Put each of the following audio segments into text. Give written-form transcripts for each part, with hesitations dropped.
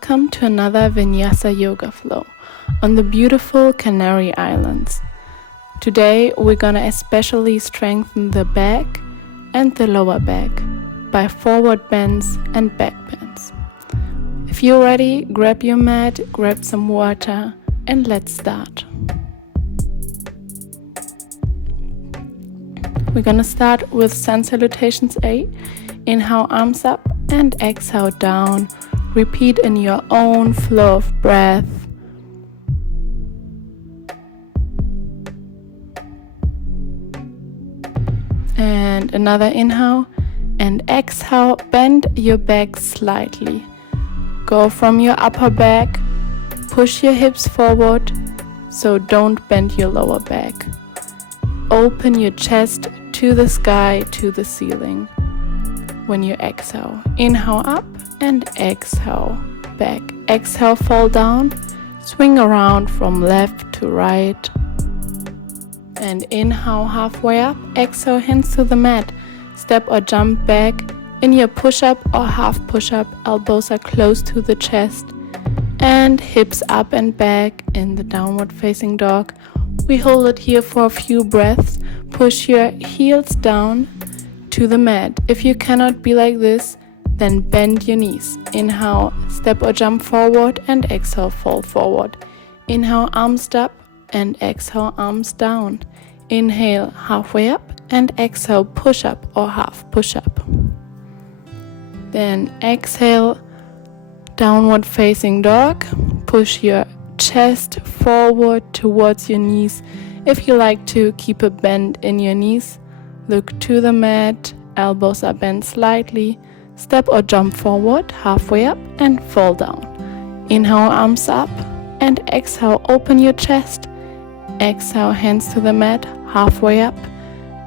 Welcome to another Vinyasa Yoga Flow on the beautiful Canary Islands. Today we're gonna especially strengthen the back and the lower back by forward bends and back bends. If you're ready, grab your mat, grab some water, and let's start. We're gonna start with Sun-salutations 8. Inhale, arms up, and exhale down. Repeat in your own flow of breath. And another inhale and exhale. Bend your back slightly. Go from your upper back. Push your hips forward, so don't bend your lower back. Open your chest to the sky, to the ceiling. When you exhale, inhale up and exhale back. Exhale, fall down, swing around from left to right. And inhale, halfway up. Exhale, hands to the mat. Step or jump back. In your push-up or half push-up, elbows are close to the chest. And hips up and back in the downward facing dog. We hold it here for a few breaths. Push your heels down to the mat. If you cannot be like this, then bend your knees. Inhale, step or jump forward, and exhale, fall forward. Inhale, arms up, and exhale, arms down. Inhale, halfway up, and exhale, push up or half push up. Then exhale, downward facing dog. Push your chest forward towards your knees. If you like to keep a bend in your knees, look to the mat, elbows are bent slightly. Step or jump forward, halfway up, and fall down. Inhale, arms up, and exhale, open your chest. Exhale, hands to the mat, halfway up,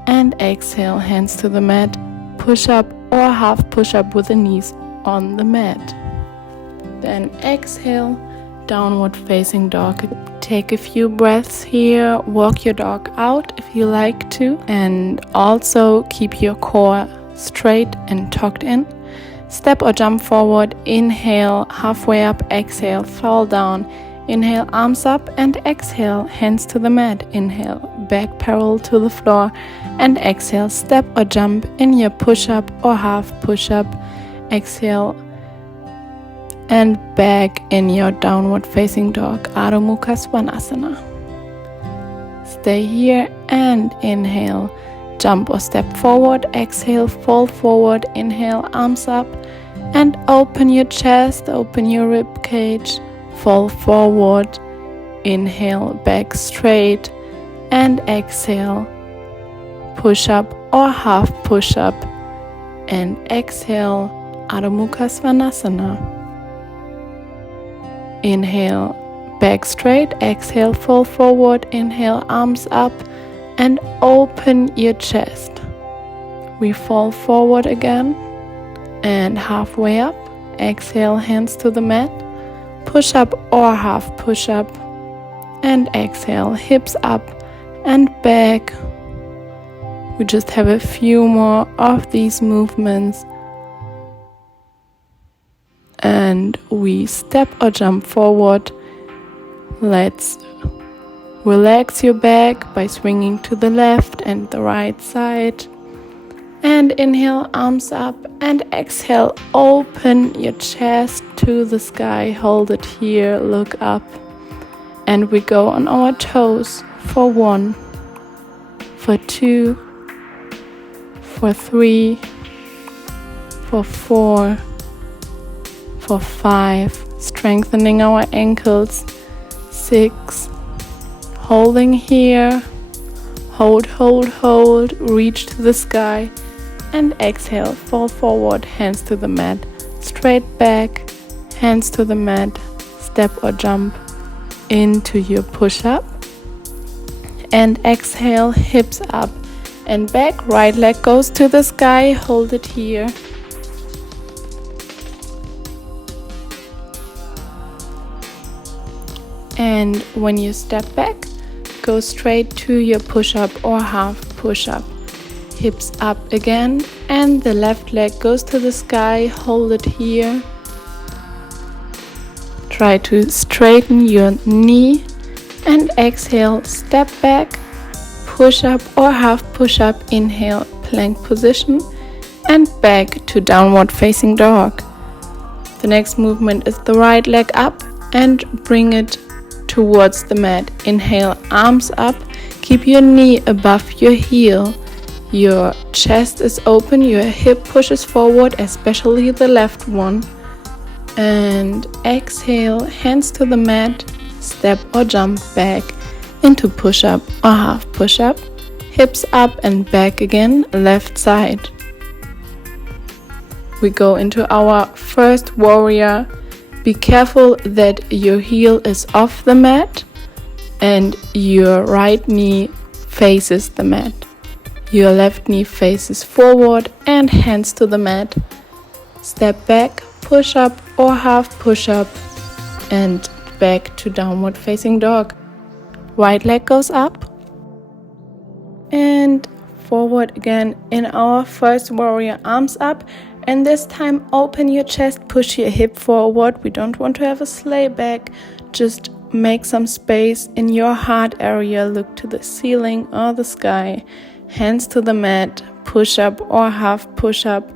and exhale, hands to the mat. Push up or half push up with the knees on the mat. Then exhale, downward facing dog. Take a few breaths here, walk your dog out if you like to, and also keep your core straight and tucked in. Step or jump forward, inhale, halfway up, exhale, fall down. Inhale, arms up, and exhale, hands to the mat. Inhale, back parallel to the floor, and exhale, step or jump in your push-up or half push-up. Exhale, and back in your downward facing dog, Adho Mukha Svanasana. Stay here and inhale, jump or step forward, exhale, fall forward, inhale, arms up, and open your chest, open your rib cage, fall forward, inhale, back straight, and exhale, push up or half push up, and exhale, Adho Mukha Svanasana. Inhale, back straight, exhale, fall forward, inhale, arms up, and open your chest. We fall forward again, and halfway up, exhale, hands to the mat, push up or half push up, and exhale, hips up and back. We just have a few more of these movements. And we step or jump forward. Let's relax your back by swinging to the left and the right side. And inhale, arms up, and exhale, open your chest to the sky. Hold it here, look up. And we go on our toes for 1, for 2, for 3, for 4, for 5, strengthening our ankles, 6, holding here, hold, reach to the sky, and exhale, fall forward, hands to the mat, straight back, hands to the mat, step or jump into your push-up, and exhale, hips up and back, right leg goes to the sky, hold it here. And when you step back, go straight to your push-up or half push-up. Hips up again, and the left leg goes to the sky, hold it here. Try to straighten your knee and exhale, step back, push up or half push up, inhale, plank position and back to downward facing dog. The next movement is the right leg up and bring it towards the mat. Inhale, arms up, keep your knee above your heel. Your chest is open, your hip pushes forward, especially the left one. And exhale, hands to the mat, step or jump back into push-up or half push-up. Hips up and back again, left side. We go into our first warrior. Be careful that your heel is off the mat and your right knee faces the mat. Your left knee faces forward and hands to the mat. Step back, push up or half push up and back to downward facing dog. Right leg goes up and forward again in our first warrior, arms up, and this time open your chest, push your hip forward. We don't want to have a sleigh back, just make some space in your heart area, look to the ceiling or the sky. Hands to the mat, push up or half push up.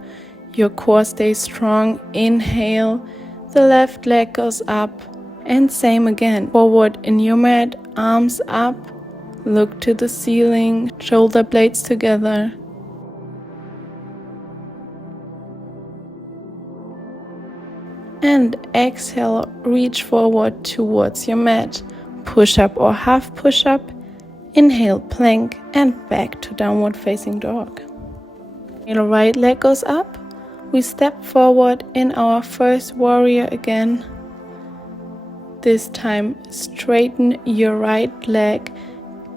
Your core stays strong. Inhale, the left leg goes up and same again. Forward in your mat, arms up, look to the ceiling, shoulder blades together. And exhale, reach forward towards your mat. Push up or half push up. Inhale, plank and back to downward facing dog. Your right leg goes up. We step forward in our first warrior again. This time straighten your right leg.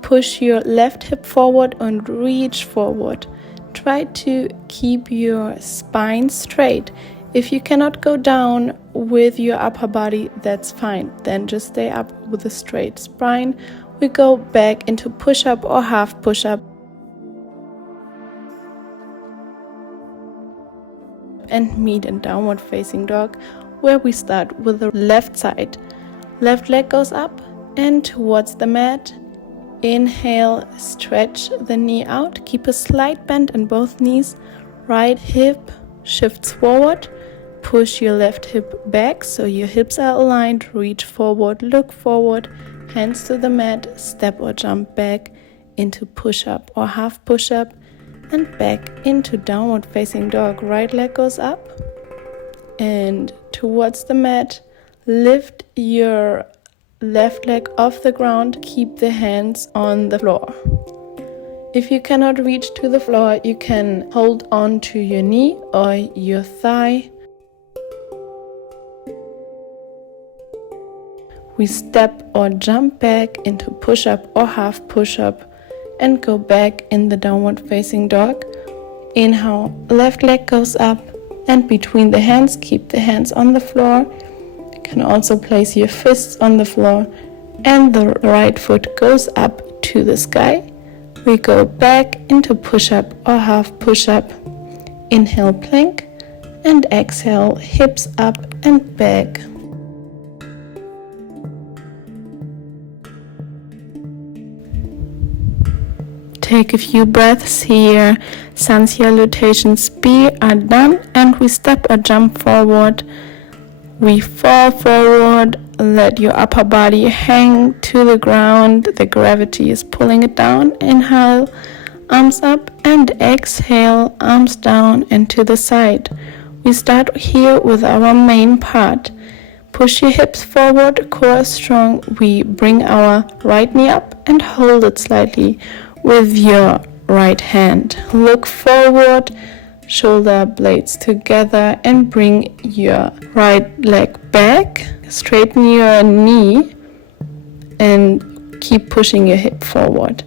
Push your left hip forward and reach forward. Try to keep your spine straight. If you cannot go down with your upper body, that's fine. Then just stay up with a straight spine. We go back into push-up or half push-up. And meet in downward facing dog, where we start with the left side. Left leg goes up and towards the mat. Inhale, stretch the knee out. Keep a slight bend in both knees. Right hip shifts forward. Push your left hip back so your hips are aligned. Reach forward, look forward. Hands to the mat, step or jump back into push-up or half push-up and back into downward facing dog. Right leg goes up and towards the mat. Lift your left leg off the ground. Keep the hands on the floor. If you cannot reach to the floor, you can hold on to your knee or your thigh. We step or jump back into push-up or half push-up and go back in the downward facing dog. Inhale, left leg goes up and between the hands, keep the hands on the floor. You can also place your fists on the floor and the right foot goes up to the sky. We go back into push-up or half push-up. Inhale, plank and exhale, hips up and back. Take a few breaths here. Sun-salutations B are done and we step or jump forward. We fall forward, let your upper body hang to the ground. The gravity is pulling it down. Inhale, arms up and exhale, arms down and to the side. We start here with our main part. Push your hips forward, core strong. We bring our right knee up and hold it slightly with your right hand. Look forward, shoulder blades together and bring your right leg back. Straighten your knee and keep pushing your hip forward.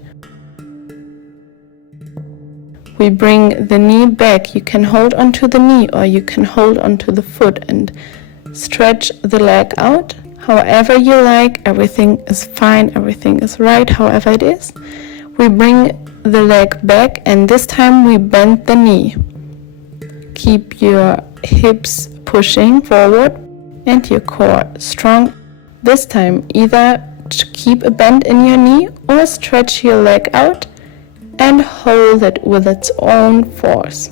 We bring the knee back. You can hold onto the knee or you can hold onto the foot and stretch the leg out. However you like, everything is fine, everything is right, however it is. We bring the leg back and this time we bend the knee. Keep your hips pushing forward and your core strong. This time, either keep a bend in your knee or stretch your leg out and hold it with its own force.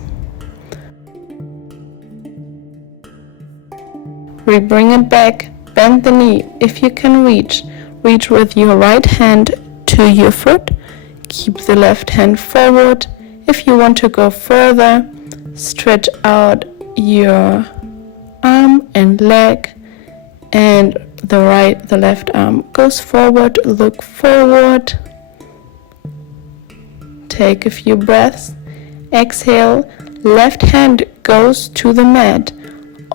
We bring it back, bend the knee if you can reach. Reach with your right hand to your foot. Keep the left hand forward. If you want to go further, stretch out your arm and leg, and the left arm goes forward. Look forward. Take a few breaths. Exhale. Left hand goes to the mat.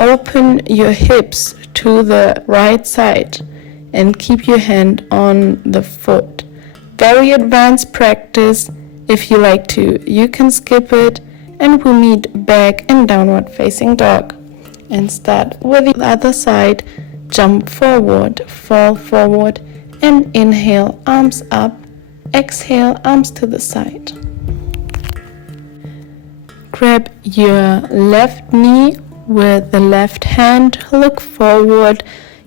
Open your hips to the right side and keep your hand on the foot. Very advanced practice. If you like to, you can skip it, and we meet back in downward facing dog. And start with the other side. Jump forward, fall forward, and inhale, arms up. Exhale, arms to the side. Grab your left knee with the left hand, look forward,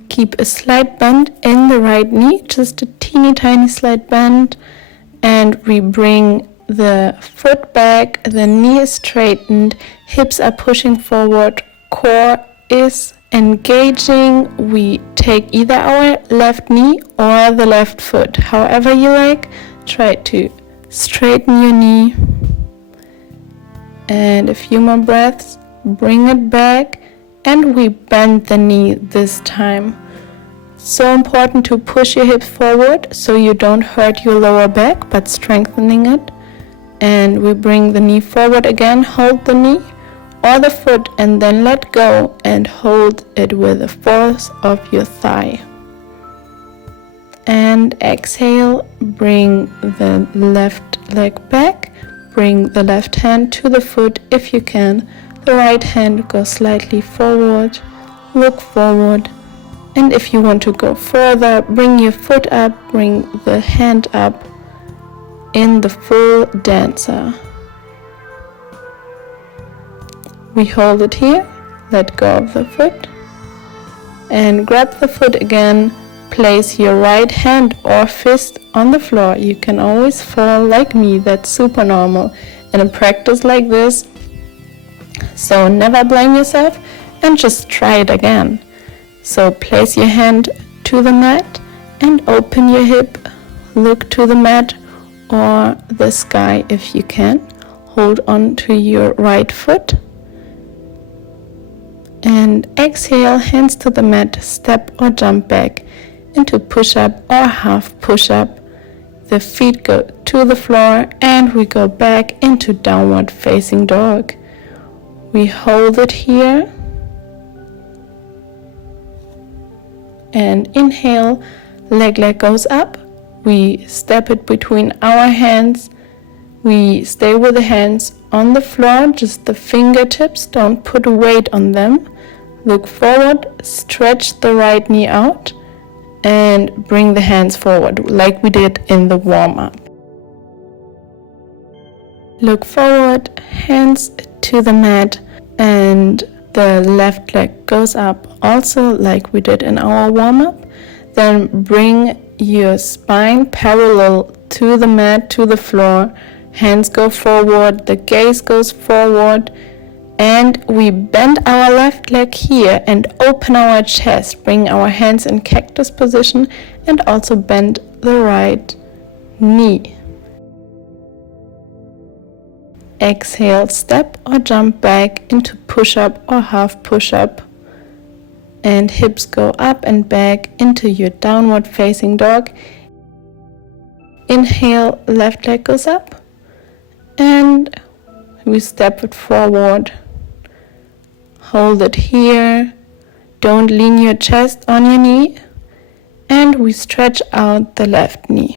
keep a slight bend in the right knee, just a teeny tiny slight bend, and we bring the foot back, the knee is straightened, hips are pushing forward, core is engaging. We take either our left knee or the left foot, however you like. Try to straighten your knee, and a few more breaths. Bring it back, and we bend the knee this time. So important to push your hips forward so you don't hurt your lower back, but strengthening it. And we bring the knee forward again. Hold the knee or the foot and then let go and hold it with the force of your thigh. And exhale, bring the left leg back. Bring the left hand to the foot if you can. The right hand goes slightly forward, look forward, and if you want to go further, bring your foot up, bring the hand up in the full dancer. We hold it here, let go of the foot, and grab the foot again. Place your right hand or fist on the floor. You can always fall like me, that's super normal in a practice like this. So never blame yourself and just try it again. So place your hand to the mat and open your hip. Look to the mat or the sky if you can. Hold on to your right foot. And exhale, hands to the mat, step or jump back into push-up or half push-up. The feet go to the floor and we go back into downward facing dog. We hold it here and inhale, leg goes up. We step it between our hands. We stay with the hands on the floor, just the fingertips, don't put weight on them. Look forward, stretch the right knee out and bring the hands forward like we did in the warm-up. Look forward, hands to the mat, and the left leg goes up also like we did in our warm-up. Then bring your spine parallel to the mat, to the floor. Hands go forward, the gaze goes forward, and we bend our left leg here and open our chest. Bring our hands in cactus position and also bend the right knee. Exhale, step or jump back into push-up or half push-up. And hips go up and back into your downward facing dog. Inhale, left leg goes up. And we step it forward. Hold it here. Don't lean your chest on your knee. And we stretch out the left knee.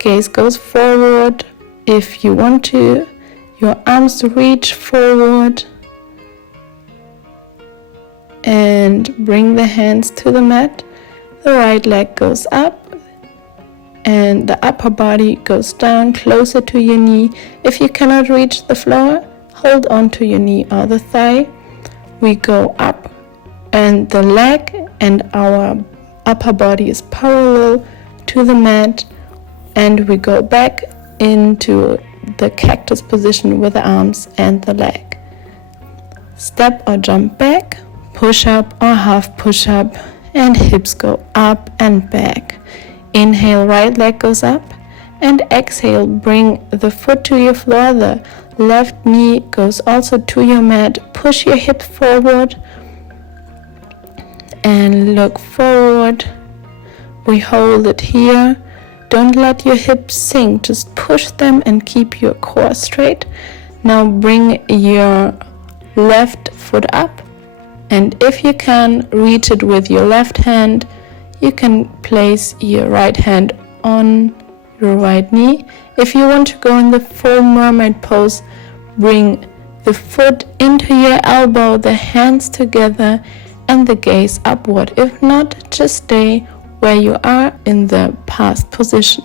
Gaze goes forward. If you want to, your arms reach forward. And bring the hands to the mat. The right leg goes up. And the upper body goes down closer to your knee. If you cannot reach the floor, hold on to your knee or the thigh. We go up and the leg and our upper body is parallel to the mat, and we go back into the cactus position with the arms and the leg. Step or jump back, push up or half push up, and hips go up and back. Inhale, right leg goes up, and exhale, bring the foot to your floor, the left knee goes also to your mat. Push your hips forward and look forward. We hold it here. Don't let your hips sink, just push them and keep your core straight. Now bring your left foot up, and if you can, reach it with your left hand. You can place your right hand on your right knee. If you want to go in the full mermaid pose, bring the foot into your elbow, the hands together, and the gaze upward. If not, just stay where you are in the past position.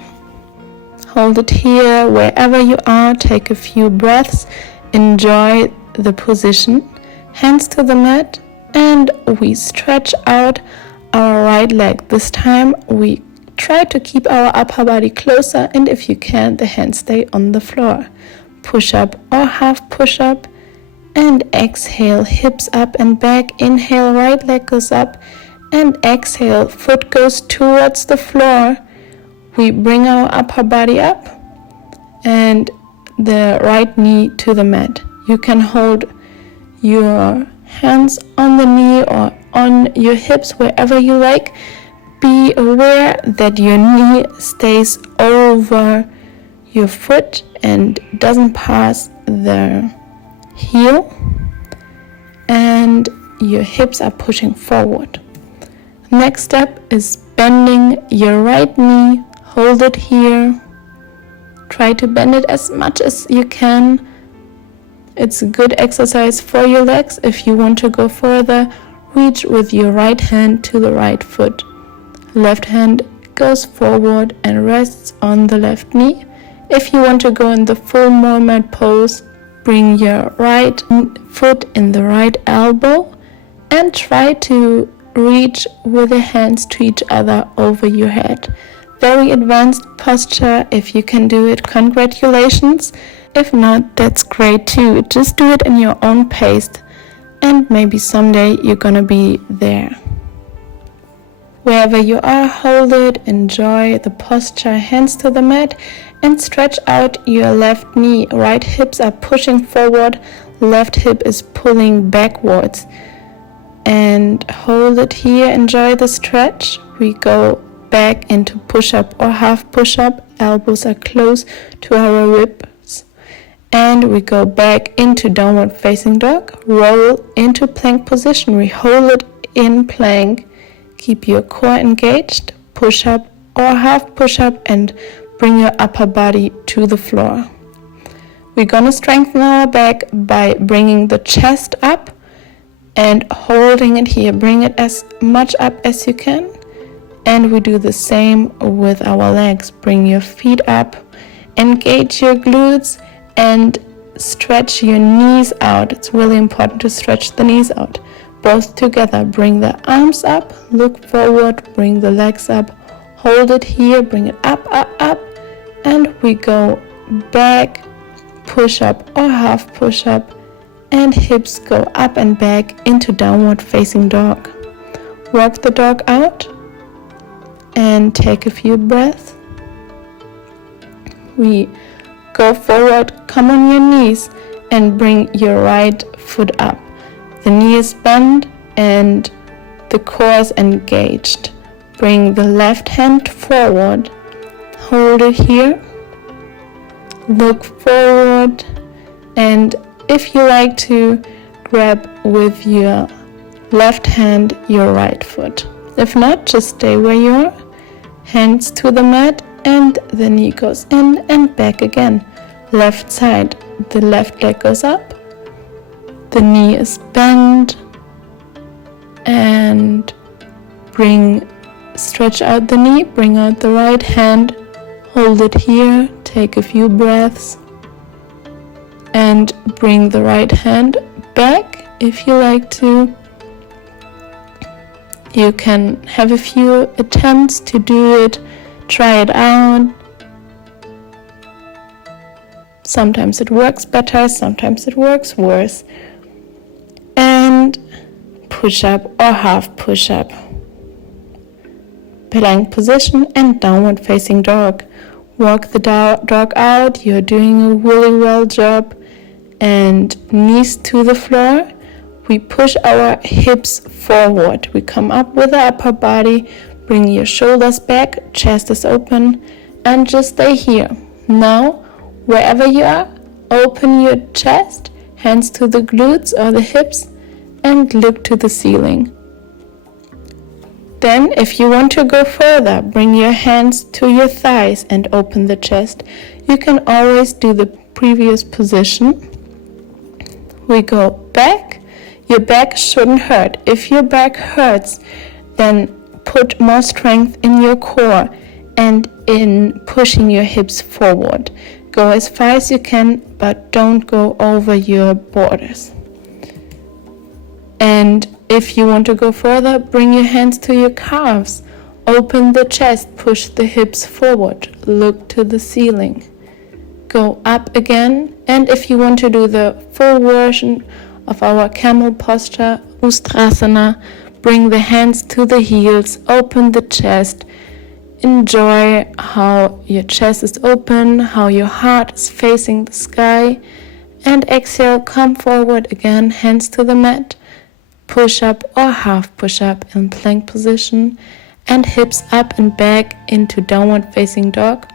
Hold it here wherever you are. Take a few breaths. Enjoy the position. Hands to the mat, and we stretch out our right leg. This time we try to keep our upper body closer, and if you can, the hands stay on the floor. Push up or half push up, and exhale, hips up and back. Inhale, right leg goes up, and exhale, foot goes towards the floor. We bring our upper body up and the right knee to the mat. You can hold your hands on the knee or on your hips, wherever you like. Be aware that your knee stays over your foot and doesn't pass the heel, and your hips are pushing forward. Next step is bending your right knee. Hold it here. Try to bend it as much as you can. It's a good exercise for your legs. If you want to go further, reach with your right hand to the right foot. Left hand goes forward and rests on the left knee. If you want to go in the full mermaid pose, bring your right foot in the right elbow and try to reach with the hands to each other over your head. Very advanced posture. If you can do it, congratulations. If not, that's great too. Just do it in your own pace, and maybe someday you're gonna be there. Wherever you are, hold it, enjoy the posture, hands to the mat, and stretch out your left knee. Right hips are pushing forward, left hip is pulling backwards. And hold it here, enjoy the stretch. We go back into push-up or half push-up. Elbows are close to our ribs. And we go back into downward facing dog. Roll into plank position. We hold it in plank. Keep your core engaged. Push-up or half push-up and bring your upper body to the floor. We're gonna strengthen our back by bringing the chest up and holding it here. Bring it as much up as you can. And we do the same with our legs. Bring your feet up, engage your glutes, and stretch your knees out. It's really important to stretch the knees out. Both together. Bring the arms up, look forward, bring the legs up, hold it here, bring it up, up, up, and we go back, push up or half push up, and hips go up and back into downward facing dog. Walk the dog out and take a few breaths. We go forward, come on your knees and bring your right foot up. The knee is bent and the core is engaged. Bring the left hand forward, hold it here, look forward, and if you like to, grab with your left hand your right foot. If not, just stay where you are. Hands to the mat and the knee goes in and back again. Left side, the left leg goes up, the knee is bent, and stretch out the knee, bring out the right hand, hold it here, take a few breaths, and bring the right hand back if you like to, You can have a few attempts to do it, try it out. Sometimes it works better, sometimes it works worse. And push-up or half push-up. Plank position and downward facing dog. Walk the dog out, you're doing a really well job. And knees to the floor. We push our hips forward. We come up with the upper body, bring your shoulders back, chest is open, and just stay here. Now, wherever you are, open your chest, hands to the glutes or the hips, and look to the ceiling. Then, if you want to go further, bring your hands to your thighs and open the chest. You can always do the previous position. We go back. Your back shouldn't hurt. If your back hurts, then put more strength in your core and in pushing your hips forward. Go as far as you can, but don't go over your borders. And if you want to go further, bring your hands to your calves. Open the chest, push the hips forward, look to the ceiling. Go up again, and if you want to do the full version of our camel posture, Ustrasana, bring the hands to the heels, open the chest, enjoy how your chest is open, how your heart is facing the sky, and exhale, come forward again, hands to the mat, push up or half push up in plank position, and hips up and back into downward facing dog.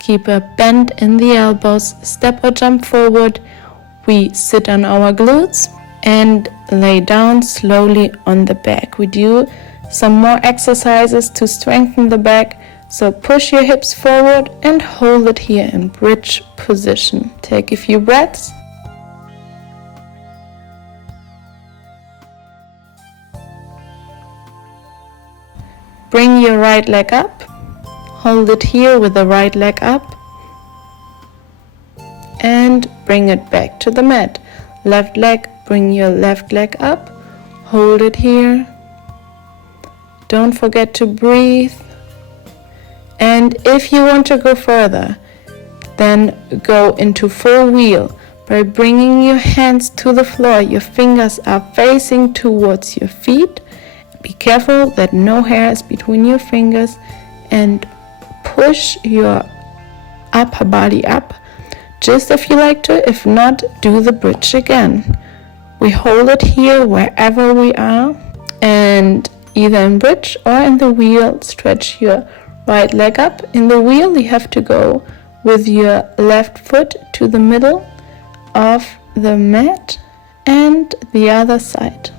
Keep a bend in the elbows, step or jump forward. We sit on our glutes and lay down slowly on the back. We do some more exercises to strengthen the back. So push your hips forward and hold it here in bridge position. Take a few breaths. Bring your right leg up. Hold it here with the right leg up. And bring it back to the mat. Left leg, bring your left leg up. Hold it here. Don't forget to breathe. And if you want to go further, then go into full wheel by bringing your hands to the floor. Your fingers are facing towards your feet. Be careful that no hair is between your fingers, and push your upper body up, just if you like to. If not, do the bridge again. We hold it here wherever we are, and either in bridge or in the wheel, stretch your right leg up. In the wheel, you have to go with your left foot to the middle of the mat and the other side.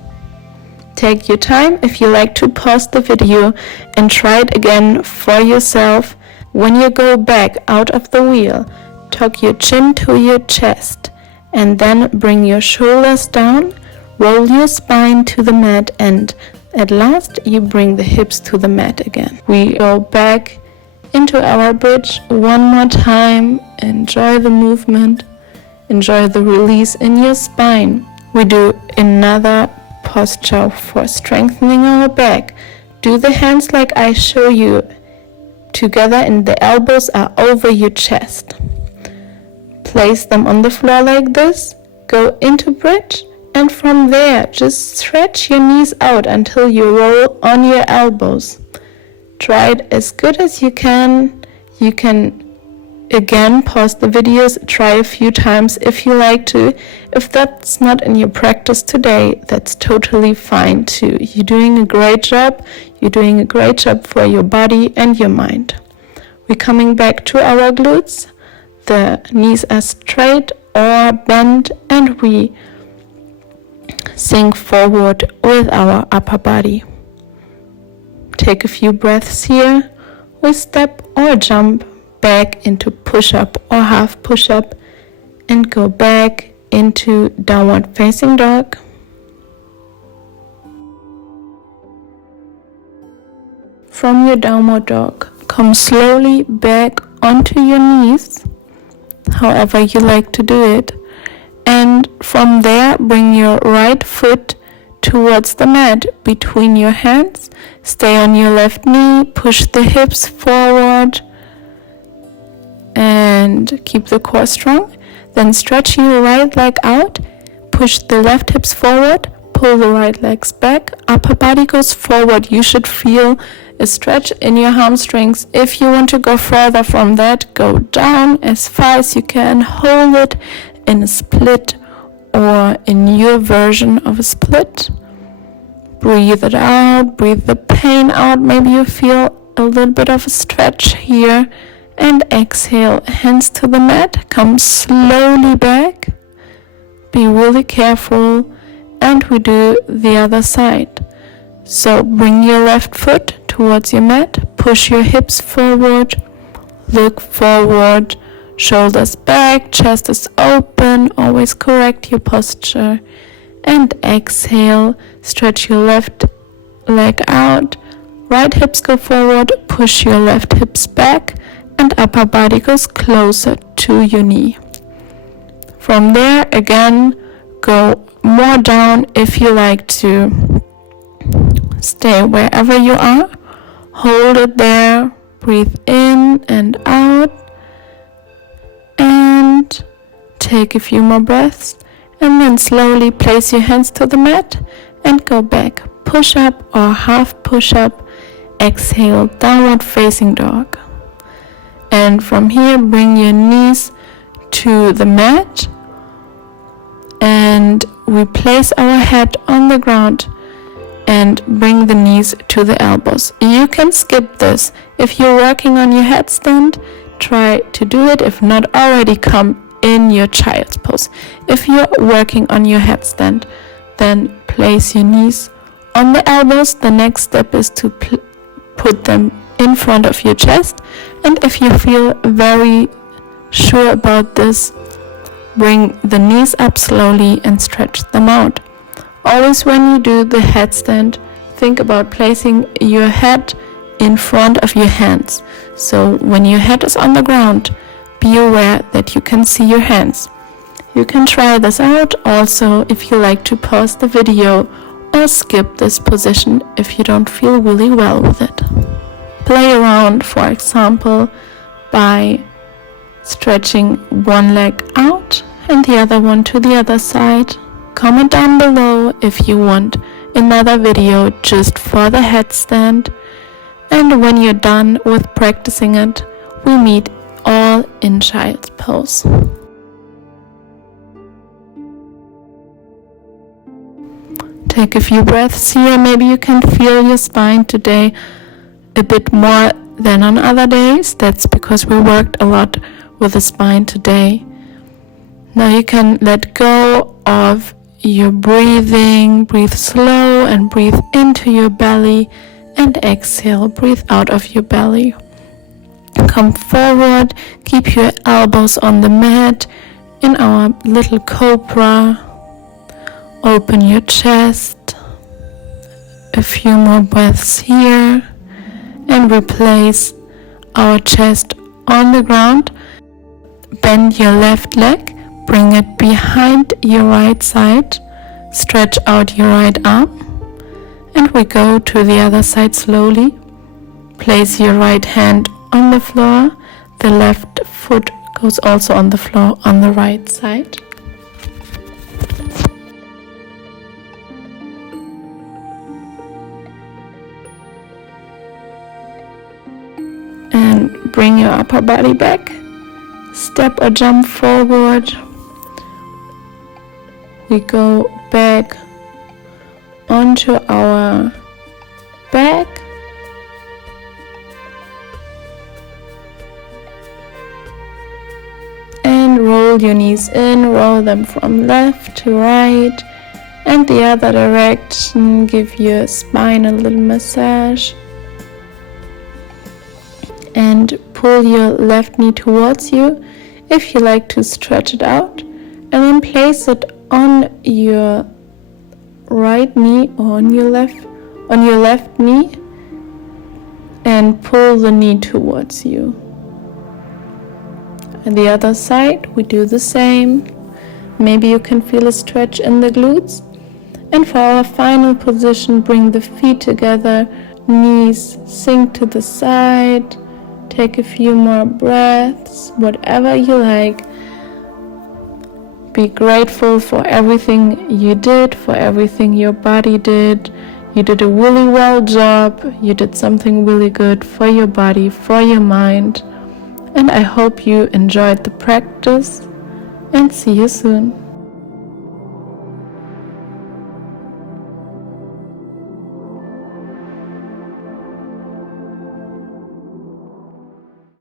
Take your time. If you like to pause the video and try it again for yourself. When you go back out of the wheel, tuck your chin to your chest and then bring your shoulders down, roll your spine to the mat, and at last you bring the hips to the mat again. We go back into our bridge one more time. Enjoy the movement, enjoy the release in your spine. We do another posture for strengthening our back. Do the hands like I show you together, and the elbows are over your chest. Place them on the floor like this. Go into bridge, and from there just stretch your knees out until you roll on your elbows. Try it as good as you can. You can again pause the videos, try a few times if you like to. If that's not in your practice today, that's totally fine too. You're doing a great job. You're doing a great job for your body and your mind. We're coming back to our glutes. The knees are straight or bent, and we sink forward with our upper body. Take a few breaths here. We step or jump back into push-up or half push-up and go back into downward facing dog. From your downward dog, come slowly back onto your knees, however you like to do it, and from there bring your right foot towards the mat between your hands. Stay on your left knee, push the hips forward and keep the core strong. Then stretch your right leg out, push the left hips forward, pull the right legs back, upper body goes forward. You should feel a stretch in your hamstrings. If you want to go further from that, go down as far as you can, hold it in a split or in your version of a split. Breathe it out, breathe the pain out. Maybe you feel a little bit of a stretch here. And exhale, hands to the mat, come slowly back. Be really careful. And we do the other side. So bring your left foot towards your mat, push your hips forward, look forward, shoulders back, chest is open, always correct your posture. And exhale, stretch your left leg out, right hips go forward, push your left hips back, and upper body goes closer to your knee. From there, again, go more down if you like to. Stay wherever you are, hold it there, breathe in and out, and take a few more breaths, and then slowly place your hands to the mat and go back. Push up or half push up, exhale, downward facing dog. And from here, bring your knees to the mat, and we place our head on the ground and bring the knees to the elbows. You can skip this. If you're working on your headstand, try to do it. If not, already come in your child's pose. If you're working on your headstand, then place your knees on the elbows. The next step is to put them in front of your chest. And if you feel very sure about this, bring the knees up slowly and stretch them out. Always when you do the headstand, think about placing your head in front of your hands. So when your head is on the ground, be aware that you can see your hands. You can try this out also if you like to pause the video or skip this position if you don't feel really well with it. Play around, for example, by stretching one leg out and the other one to the other side. Comment down below if you want another video just for the headstand. And when you're done with practicing it, we meet all in child's pose. Take a few breaths here. Maybe you can feel your spine today a bit more than on other days. That's because we worked a lot with the spine today. Now you can let go of your breathing. Breathe slow and breathe into your belly, and exhale, breathe out of your belly. Come forward, keep your elbows on the mat in our little cobra. Open your chest. A few more breaths here, and replace our chest on the ground. Bend your left leg, bring it behind your right side, stretch out your right arm, and we go to the other side slowly. Place your right hand on the floor, the left foot goes also on the floor on the right side. And bring your upper body back. Step or jump forward. We go back onto our back. And roll your knees in, roll them from left to right and the other direction. Give your spine a little massage. And pull your left knee towards you if you like to stretch it out, and then place it on your right knee or on your left knee, and pull the knee towards you. And the other side we do the same. Maybe you can feel a stretch in the glutes. And for our final position, bring the feet together, knees sink to the side. Take a few more breaths, whatever you like. Be grateful for everything you did, for everything your body did. You did a really well job. You did something really good for your body, for your mind. And I hope you enjoyed the practice, and see you soon.